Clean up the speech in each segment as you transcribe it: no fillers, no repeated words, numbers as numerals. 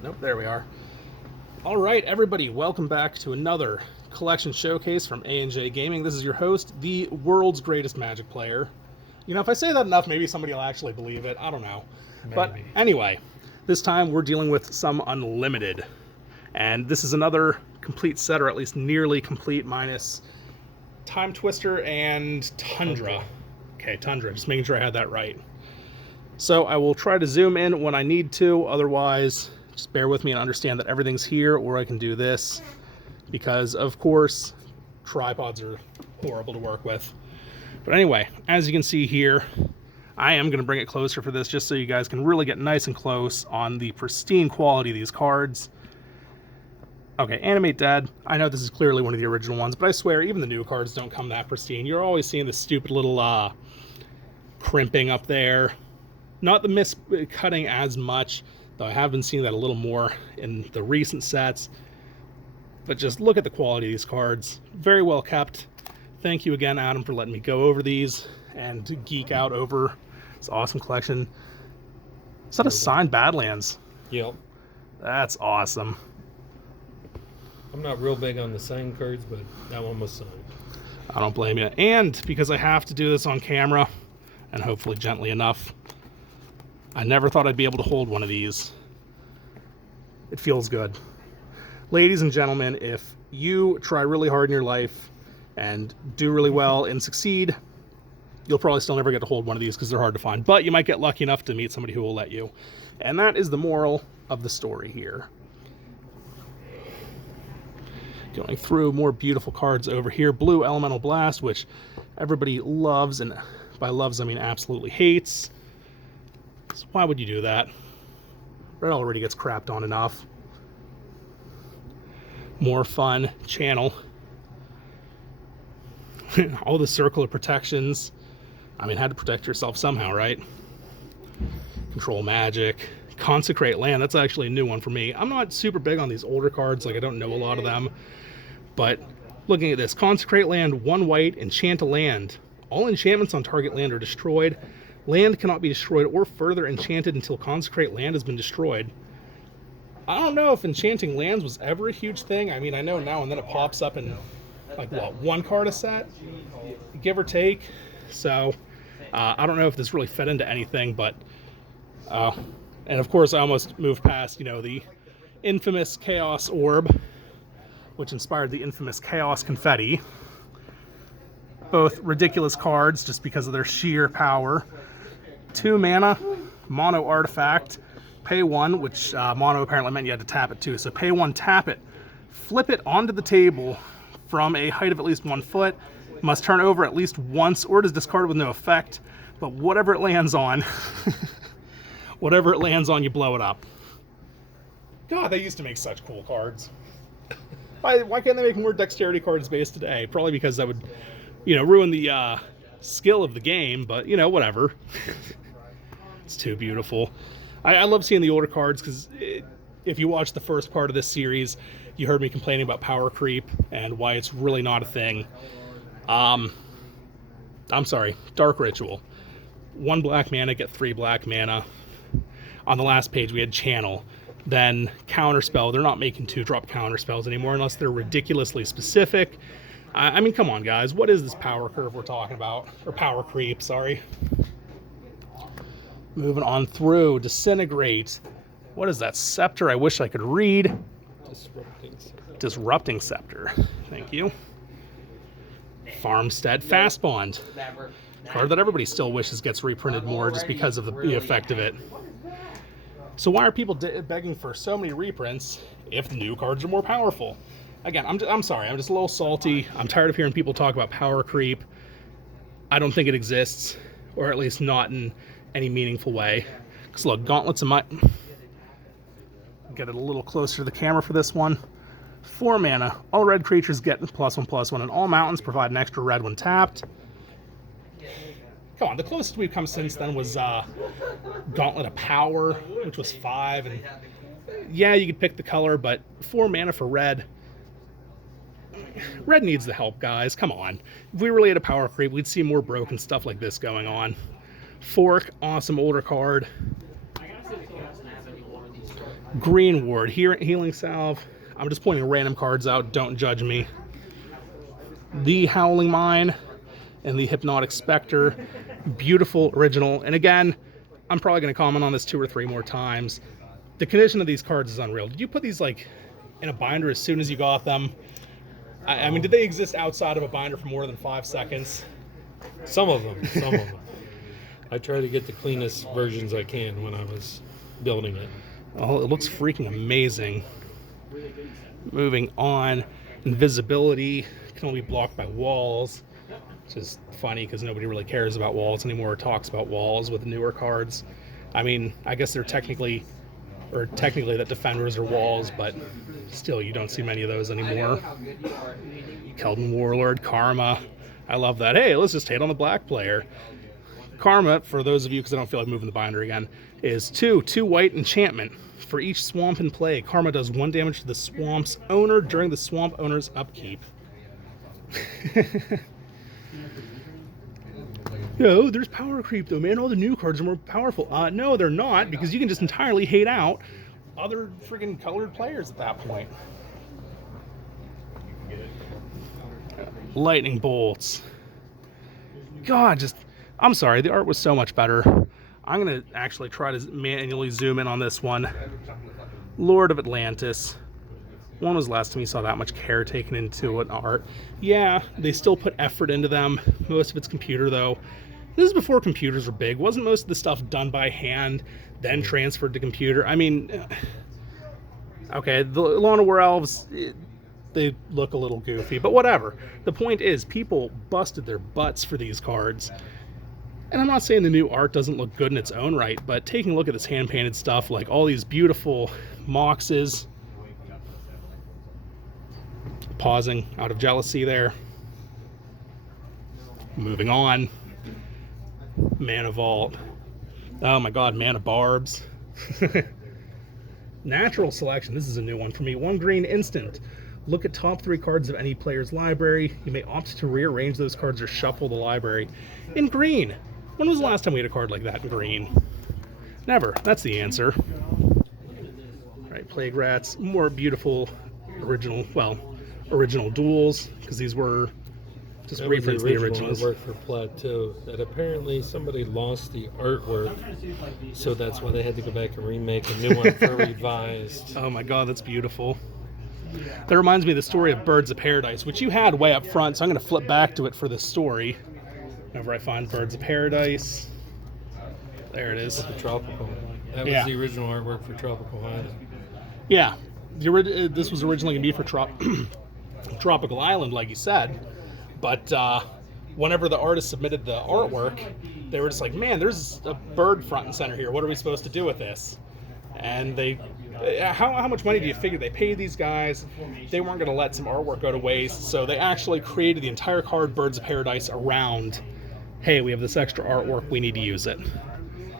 Nope, there we are. All right, everybody, welcome back to another collection showcase from A&J Gaming. This is your host, the world's greatest Magic player. You know, if I say that enough, maybe somebody will actually believe it. I don't know. Maybe. But anyway, this time we're dealing with some Unlimited. And this is another complete set, or at least nearly complete, minus Time Twister and Tundra. Okay, Tundra, just making sure I had that right. So I will try to zoom in when I need to, otherwise just bear with me and understand that everything's here, or I can do this, because of course tripods are horrible to work with. But anyway, as you can see here, I am going to bring it closer for this just so you guys can really get nice and close on the pristine quality of these cards. Okay, Animate Dead. I know this is clearly one of the original ones, but I swear even the new cards don't come that pristine. You're always seeing this stupid little crimping up there. Not the miscutting as much, though I have been seeing that a little more in the recent sets. But just look at the quality of these cards. Very well kept. Thank you again, Adam, for letting me go over these and to geek out over this awesome collection. Is that a signed Badlands? Yep. That's awesome. I'm not real big on the signed cards, but that one was signed. I don't blame you. And because I have to do this on camera, and hopefully gently enough, I never thought I'd be able to hold one of these. It feels good. Ladies and gentlemen, if you try really hard in your life and do really well and succeed, you'll probably still never get to hold one of these because they're hard to find. But you might get lucky enough to meet somebody who will let you. And that is the moral of the story here. Going through more beautiful cards over here. Blue Elemental Blast, which everybody loves, and by loves I mean absolutely hates. So why would you do that? Red already gets crapped on enough. More fun. Channel. All the circular protections. I mean, had to protect yourself somehow, right? Control Magic. Consecrate Land. That's actually a new one for me. I'm not super big on these older cards. Like, I don't know a lot of them. But looking at this. Consecrate Land, 1 white, enchant a land. All enchantments on target land are destroyed. Land cannot be destroyed or further enchanted until Consecrate Land has been destroyed. I don't know if enchanting lands was ever a huge thing. I mean, I know now and then it pops up in, like, what, 1 card a set? Give or take. So, I don't know if this really fed into anything, but... and of course, I almost moved past, you know, the infamous Chaos Orb, which inspired the infamous Chaos Confetti. Both ridiculous cards just because of their sheer power. 2 mana, mono artifact, pay 1, which mono apparently meant you had to tap it too. So pay 1, tap it, flip it onto the table from a height of at least 1 foot, must turn over at least once, or it is discarded with no effect. But whatever it lands on, whatever it lands on, you blow it up. God, they used to make such cool cards. Why can't they make more dexterity cards based today? Probably because that would, you know, ruin the skill of the game, but, you know, whatever. It's too beautiful. I love seeing the older cards because if you watch the first part of this series, you heard me complaining about power creep and why it's really not a thing. I'm sorry, Dark Ritual. 1 black mana, get 3 black mana. On the last page, we had Channel. Then Counterspell. They're not making 2-drop counterspells anymore unless they're ridiculously specific. I mean, come on, guys. What is this power curve we're talking about? Or power creep, sorry. Moving on through. Disintegrate. What is that? Scepter? I wish I could read. Disrupting Scepter. Thank you. Farmstead Fast Bond. Card that everybody still wishes gets reprinted more just because of the effect of it. So why are people begging for so many reprints if the new cards are more powerful? Again, I'm sorry, I'm just a little salty. I'm tired of hearing people talk about power creep. I don't think it exists, or at least not in any meaningful way. Because look, Gauntlets of Might. Get it a little closer to the camera for this one. 4 mana. All red creatures get +1/+1, and all mountains provide an extra red when tapped. Come on, the closest we've come since then was Gauntlet of Power, which was 5, and yeah, you could pick the color, but 4 mana for red. Red needs the help, guys. Come on. If we really had a power creep, we'd see more broken stuff like this going on. Fork, awesome older card. Green Ward, Healing Salve. I'm just pointing random cards out, don't judge me. The Howling Mine and the Hypnotic Spectre. Beautiful original. And again, I'm probably going to comment on this 2 or 3 more times. The condition of these cards is unreal. Did you put these like in a binder as soon as you got them? I mean, did they exist outside of a binder for more than 5 seconds? Some of them. I try to get the cleanest versions I can when I was building it. Oh, it looks freaking amazing. Moving on, invisibility can only be blocked by walls, which is funny because nobody really cares about walls anymore or talks about walls with newer cards. I mean, I guess they're technically that defenders are walls, but still, you don't see many of those anymore. Keldon Warlord, Karma. I love that. Hey, let's just hate on the black player. Karma, for those of you, because I don't feel like moving the binder again, is 2 white enchantment. For each swamp in play, Karma does 1 damage to the swamp's owner during the swamp owner's upkeep. No, there's power creep though, man. All the new cards are more powerful. No, they're not, because you can just entirely hate out other friggin' colored players at that point. Lightning bolts. God, I'm sorry, the art was so much better. I'm going to actually try to manually zoom in on this one. Lord of Atlantis. When was the last time you saw that much care taken into an art? Yeah, they still put effort into them. Most of it's computer, though. This is before computers were big. Wasn't most of the stuff done by hand, then transferred to computer? I mean, okay, the Lana War Elves, they look a little goofy, but whatever. The point is, people busted their butts for these cards. And I'm not saying the new art doesn't look good in its own right, but taking a look at this hand-painted stuff, like all these beautiful Moxes, pausing out of jealousy there. Moving on. Mana Vault. Oh my god, Mana Barbs. Natural Selection. This is a new one for me. 1 green instant. Look at top 3 cards of any player's library. You may opt to rearrange those cards or shuffle the library. In green. When was the last time we had a card like that in green? Never. That's the answer. All right, Plague Rats. More beautiful original duels, because these were just reprints of the originals. Artwork for Plateau that apparently somebody lost the artwork, so that's why they had to go back and remake a new one for revised. Oh my god, that's beautiful. That reminds me of the story of Birds of Paradise, which you had way up front, so I'm going to flip back to it for this story. Whenever I find Birds of Paradise. There it is. The Tropical. That was the original artwork for Tropical Island. Yeah. This was originally going to be for Tropical Island, like you said. But whenever the artist submitted the artwork, they were just like, man, there's a bird front and center here. What are we supposed to do with this? And they... How much money do you figure they paid these guys? They weren't going to let some artwork go to waste, so they actually created the entire card Birds of Paradise around, hey, we have this extra artwork, we need to use it.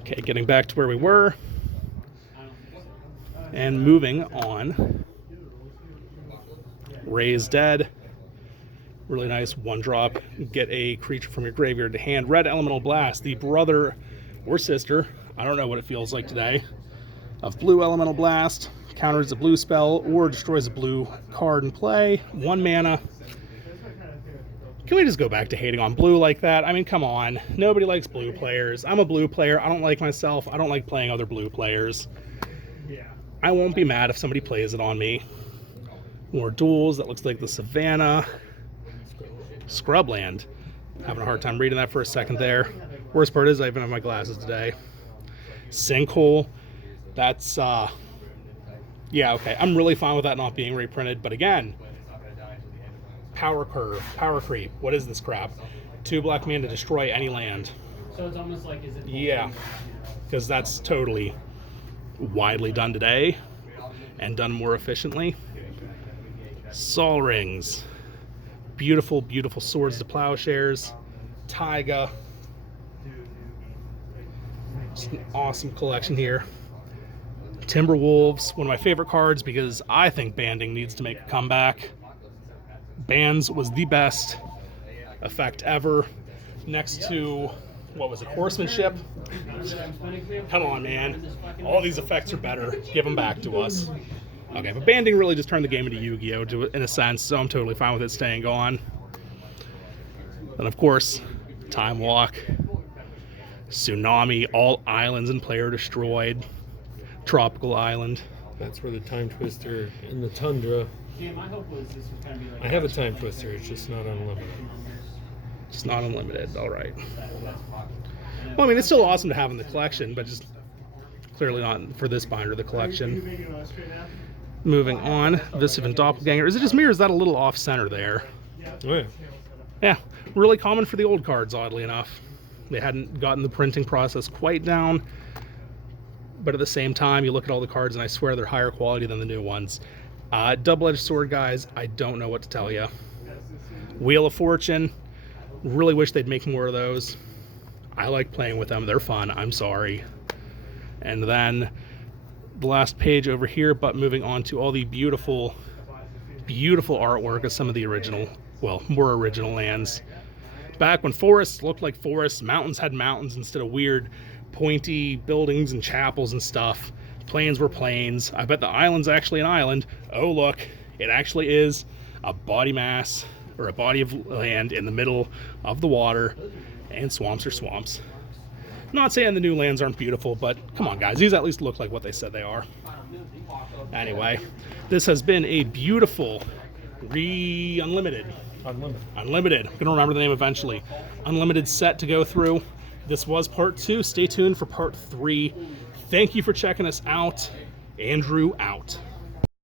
Okay, getting back to where we were. And moving on. Raise Dead. Really nice 1-drop. Get a creature from your graveyard to hand. Red Elemental Blast, the brother or sister, I don't know what it feels like today, of Blue Elemental Blast. Counters a blue spell or destroys a blue card in play. 1 mana. Can we just go back to hating on blue like that? I mean, come on. Nobody likes blue players. I'm a blue player. I don't like myself. I don't like playing other blue players. I won't be mad if somebody plays it on me. More duels. That looks like the Savannah. Scrubland. Having a hard time reading that for a second there. Worst part is I even have my glasses today. Sinkhole. That's, yeah, okay. I'm really fine with that not being reprinted. But again, Power Curve, Power Creep. What is this crap? 2 black mana to destroy any land. So it's almost like, is it... Yeah, because that's totally widely done today and done more efficiently. Sol Rings. Beautiful, beautiful Swords to Plowshares. Taiga. Just an awesome collection here. Timberwolves, one of my favorite cards because I think banding needs to make a comeback. Bands was the best effect ever, next to what was it, horsemanship? Come on, man. All these effects are better. Give them back to us. Okay, but banding really just turned the game into Yu-Gi-Oh! In a sense, so I'm totally fine with it staying on. Then, of course, Time Walk, Tsunami, all islands and player destroyed, Tropical Island. That's where the Time Twister in the Tundra. I have a Time Twister, it's just not unlimited. It's not unlimited, all right. Well, I mean, it's still awesome to have in the collection, but just clearly not for this binder of the collection. Moving on, Viscevant Doppelganger. Is it just me, or is that a little off-center there? Oh, yeah. Yeah, really common for the old cards, oddly enough. They hadn't gotten the printing process quite down, but at the same time, you look at all the cards, and I swear they're higher quality than the new ones. Double-edged sword, guys, I don't know what to tell you. Wheel of Fortune, really wish they'd make more of those. I like playing with them. They're fun. I'm sorry. And then the last page over here, but moving on to all the beautiful, beautiful artwork of some of the original, well, more original lands. Back when forests looked like forests, mountains had mountains instead of weird pointy buildings and chapels and stuff. Plains were plains. I bet the island's actually an island. Oh, look, it actually is a body mass or a body of land in the middle of the water, and swamps are swamps. Not saying the new lands aren't beautiful, but come on, guys, these at least look like what they said they are. Anyway, this has been a beautiful Unlimited. I'm gonna remember the name eventually. Unlimited set to go through. This was part 2. Stay tuned for part 3. Thank you for checking us out. Andrew out.